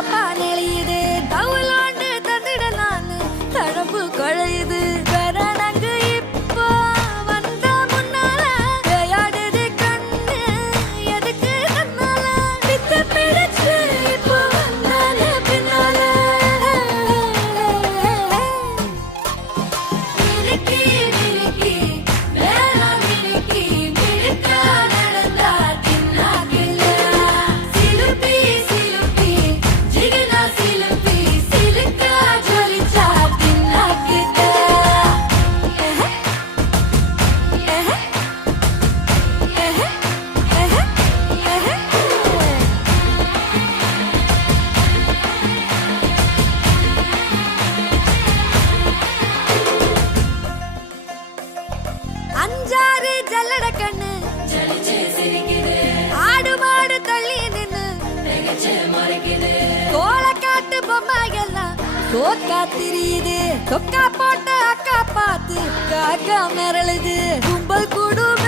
தலப்பா நெளியுது தவுலாண்டு தந்திடலான்னு தழம்பு குழையுது கரணங்கு இப்போ வந்த முன்னால விளையாடுது கண்ணு எதுக்கு தன்னால வித்து பிடிச்சு இப்போ வந்தால பின்னால மினுக்கி மினுக்கி வேணா மினுக்கி மினுக்கா நடந்தா தின்னாக்கில்ல சிலுப்பி சிலுப்பி ஜிகனா சிலுப்பி சிலுக்கா ஜொலிச்சா தின்னாக்கிட்ட அஞ்சாறு ஜல்லட கண்ணு ஆடு மாடு தள்ளி நின்னு கோலக்காட்டு பொம்மைகள்லாம் சோக்கா திரியுது தொக்கா போட்ட அக்கா பார்த்து காக்கா மிரளுது கும்பல் கூடும்